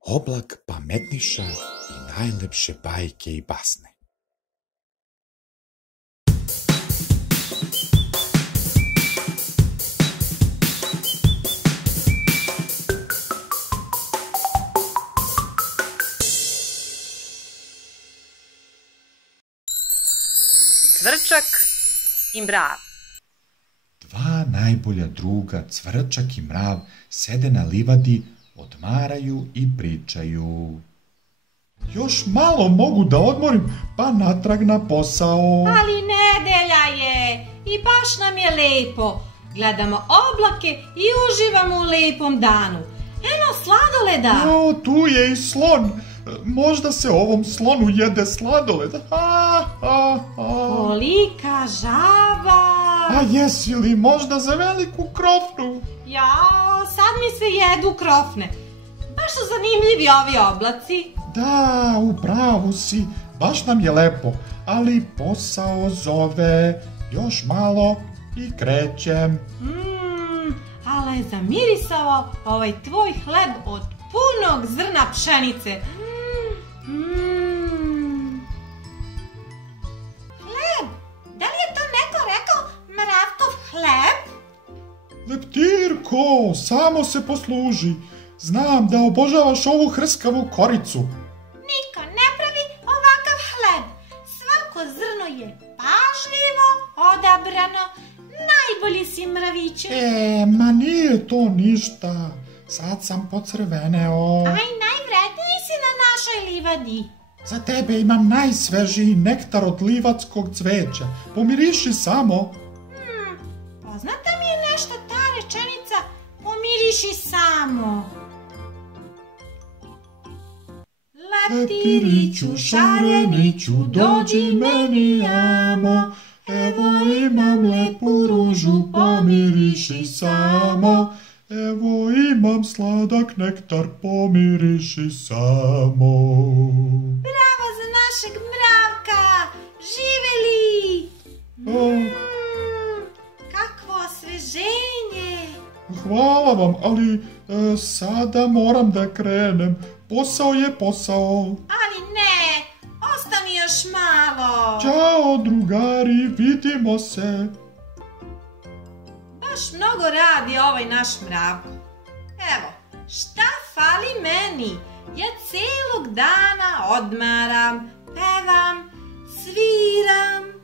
Oblak pametniša i najlepše bajke i basne. Cvrčak i mrav. Dva najbolja druga, Cvrčak i Mrav, sede na livadi, odmaraju i pričaju. Još malo mogu da odmorim, pa natrag na posao. Ali nedelja je i baš nam je lepo. Gledamo oblake i uživamo u lepom danu. Eno sladoleda. O, tu je i slon. Možda se ovom slonu jede sladoled. Kolika žaba. A jesi li možda za veliku krofnu? Jao, sad mi se jedu krofne. Baš su zanimljivi ovi oblaci. Da, u pravu si. Baš nam je lepo, ali posao zove. Još malo i krećem. Ali je zamirisao ovaj tvoj hleb od punog zrna pšenice. Hleb? Da li je to neko rekao Mravkov hleb? Leptirko, samo se posluži. Znam da obožavaš ovu hrskavu koricu. Niko ne pravi ovakav hleb. Svako zrno je pažljivo odabrano. Najbolji si, mraviću. Ma nije to ništa. Sad sam pocrveneo. Aj, najvredniji si na našoj livadi. Za tebe imam najsvežiji nektar od livatskog cveća. Pomiriši samo. Poznata mi je nešto ta rečenica. Pomiriši samo. Leptiriću, šareniću, dođi meni amo. Evo imam lepu ružu, pomiriši samo. Evo imam sladak nektar, pomiriši samo. Bravo za našeg Mravka! Živeli! Kakvo osveženje! Hvala vam, ali sada moram da krenem. Posao je posao. Ali ne, ostani još malo. Ćao drugari, vidimo se. Baš mnogo radi ovaj naš Mravko. Evo, šta fali meni? Ja celog dana odmaram, pevam, sviram.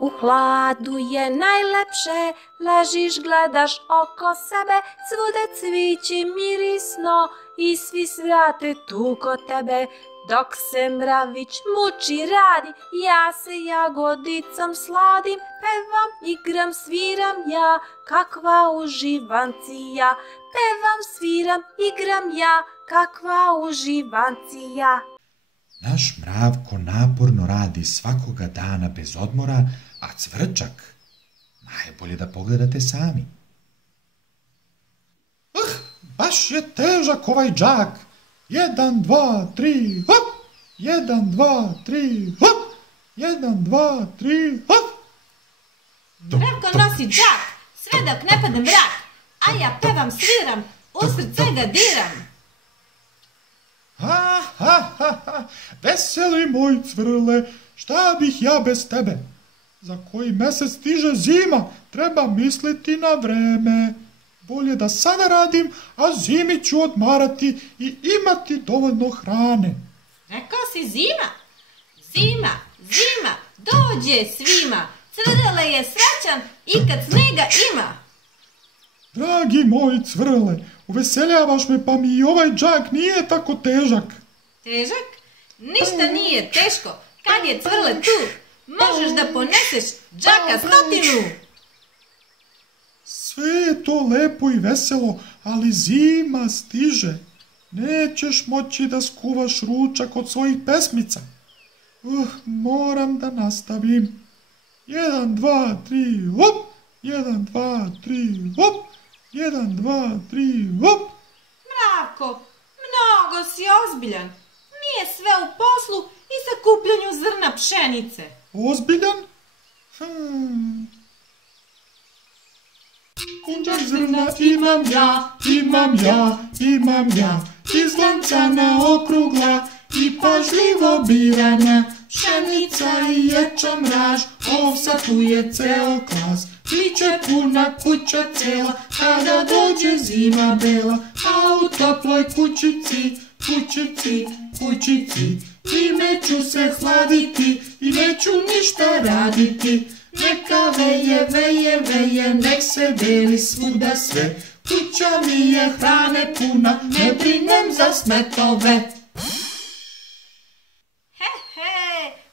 U hladu je najlepše, ležiš, gledaš oko sebe, svuda cviće mirisno i svi svrate tu kod tebe. Dok se mravić muči radi, ja se jagodicom sladim, pevam, igram, sviram ja, kakva uživancija. Pevam, sviram, igram ja, kakva uživancija. Naš Mravko naporno radi svakoga dana bez odmora, a Cvrčak najbolje da pogledate sami. Baš je težak ovaj džak. 1, 2, 3, hop! 1, 2, 3, hop! 1, 2, 3, hop! Mravko nosi džak, sve dok ne padne mrak, a ja pevam, sviram, usred svega diram. Ha, ha, ha, ha, veseli moj Cvrle, šta bih ja bez tebe? Za koji mesec stiže zima, treba misliti na vreme. Bolje da sada radim, a zimi ću odmarati i imati dovoljno hrane. Rekao si zima? Zima, zima, dođe svima. Cvrle je srećan i kad snega ima. Dragi moj Cvrle, uveseljavaš me, pa mi i ovaj džak nije tako težak. Težak? Ništa nije teško. Kad je Cvrle tu, možeš da poneseš džaka 100. Sve je to lepo i veselo, ali zima stiže. Nećeš moći da skuvaš ručak od svojih pesmica. Moram da nastavim. 1, 2, 3, hop! 1, 2, 3, hop! 1, 2, 3, hop! Mravko, mnogo si ozbiljan. Nije sve u poslu i sakupljanju zrna pšenice. Ozbiljan? Punđak zrna imam ja, izlancana okrugla i pažljivo birana, pšenica i ječam raž, ovsa tu je ceo klas. Biće puna kuća cela, kada dođe zima bela, a u toploj kućici, i neću se hladiti, i neću ništa raditi. Neka veje, nek se deli svuda sve, kuća mi je hrane puna, ne brinem za smetove. He,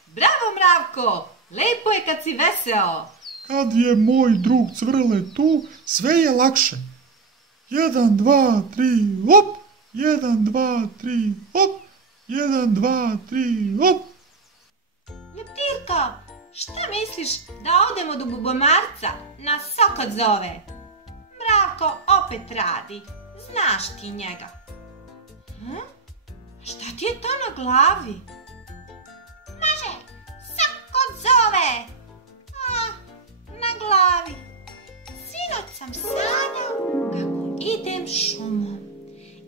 bravo Mravko, lepo je kad si veseo. Kad je moj drug Cvrle tu, sve je lakše. 1, 2, 3, hop! 1, 2, 3, hop! 1, 2, 3, hop! Leptirko, šta misliš da odemo do bubomarca? Nas Sokot zove. Mravko opet radi, znaš ti njega. Šta ti je to na glavi? Može, Sokot zove. Na glavi. Sinoć sam sanjao kako idem šumom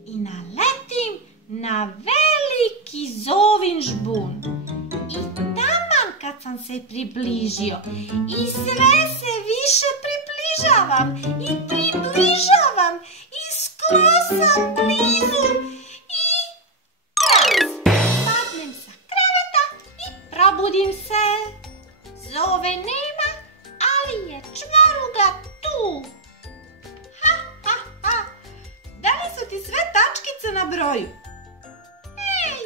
i naletim na veliki zovin žbun. I taman kad sam se približio i sve se više približavam i skoro sam blizu i padnem sa kreveta i probudim se. Zove nema, ali je čvoruga tu. Da li su ti sve tačkice na broju? Ej,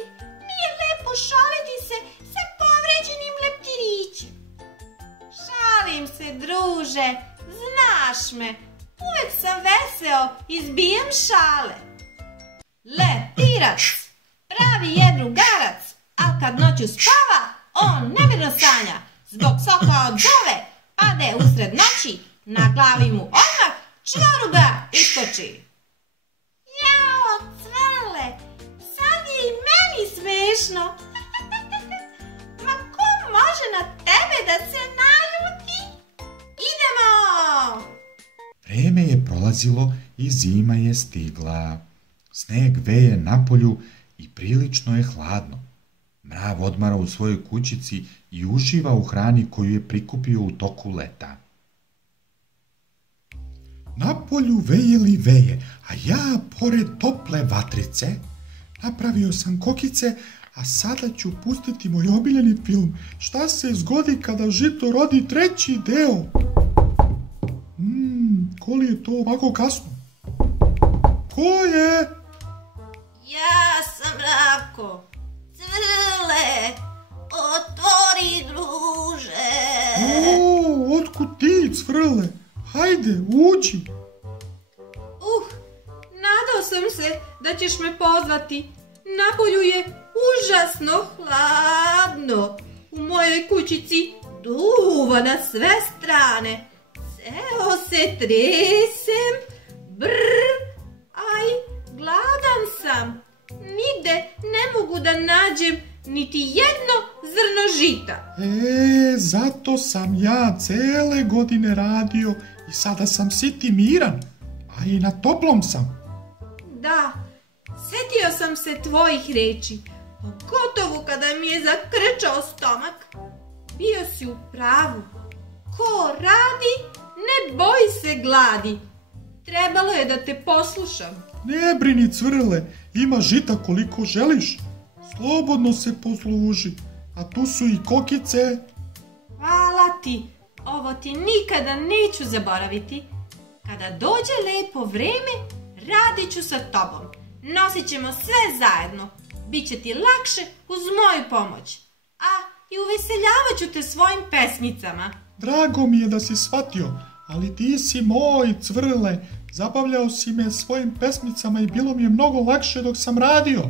nije lepo šaliti se sa povređenim leptirićem. Šalim se, druže, znaš me. Uvek sam veseo i zbijam šale. Leptirac, pravi je drugarac, a kad noću spava, on nemirno sanja. Zbog soka od zove, pade usred noći, na glavi mu odmah čvoruga iskoči. Jao, Cvrle, sad je i meni smešno. Ma ko može na tebe da se naljuti? Idemo! Vreme je prolazilo i zima je stigla. Sneg veje napolju i prilično je hladno. Mrav odmara u svojoj kućici i uživa u hrani koju je prikupio u toku leta. Napolju veje li veje, a ja pored tople vatrice napravio sam kokice, a sada ću pustiti moj omiljeni film Šta se zgodi kada žito rodi treći deo. Ko li je to ovako kasno? Ko je? Ja sam Mravko. Cvrle, otvori, druže. Otkud ti, Cvrle? Hajde, uđi. Nadao sam se da ćeš me pozvati. Napolju je užasno hladno. U mojoj kućici duva na sve strane. Ceo se tresem. Aj, gladan sam. Nigde ne mogu da nađem niti jedno zrno žita. Zato sam ja cele godine radio i sada sam sit i miran, a i na toplom sam. Da, setio sam se tvojih reči, pogotovo kada mi je zakrčao stomak. Bio si u pravu. Ko radi, ne boji se gladi. Trebalo je da te poslušam. Ne brini, Cvrle, ima žita koliko želiš. Slobodno se posluži, a tu su i kokice. Hvala ti, ovo ti nikada neću zaboraviti. Kada dođe lepo vreme, radit ću sa tobom. Nosit ćemo sve zajedno. Biće ti lakše uz moju pomoć. A i uveseljavat ću te svojim pesmicama. Drago mi je da si shvatio, ali ti si moj, Cvrle. Zabavljao si me svojim pesmicama i bilo mi je mnogo lakše dok sam radio.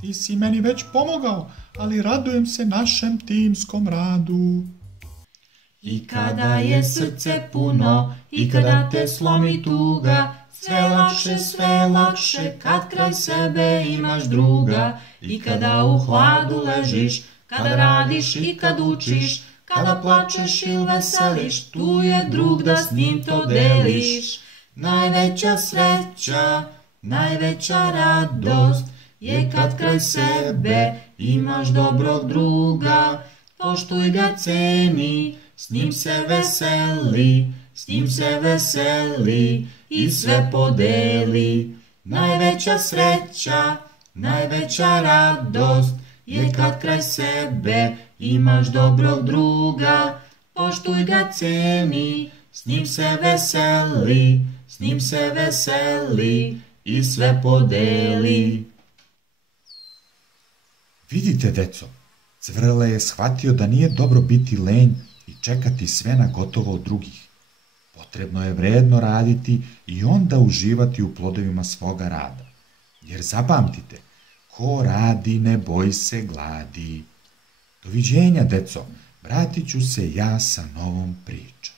Ti si meni već pomogao, ali radujem se našem timskom radu. I kada je srce puno, i kada te slomi tuga, sve lakše, kad kraj sebe imaš druga. I kada u hladu ležiš, kada radiš i kad učiš, Kada plačeš ili veseliš, tu je drug da s njim to deliš. Najveća sreća, najveća radost je kad kraj sebe imaš dobrog druga. Poštuj ga, ceni, s njim se veseli, s njim se veseli i sve podeli. Najveća sreća, najveća radost je kad kraj sebe imaš dobrog druga. Poštuj ga, ceni, s njim se veseli, s njim se veseli i sve podeli. Vidite, deco, Cvrele je shvatio da nije dobro biti lenj i čekati sve na gotovo od drugih. Potrebno je vredno raditi i onda uživati u plodovima svoga rada. Jer zapamtite, ko radi ne boji se gladi. Doviđenja, deco, vratit ću se ja sa novom pričom.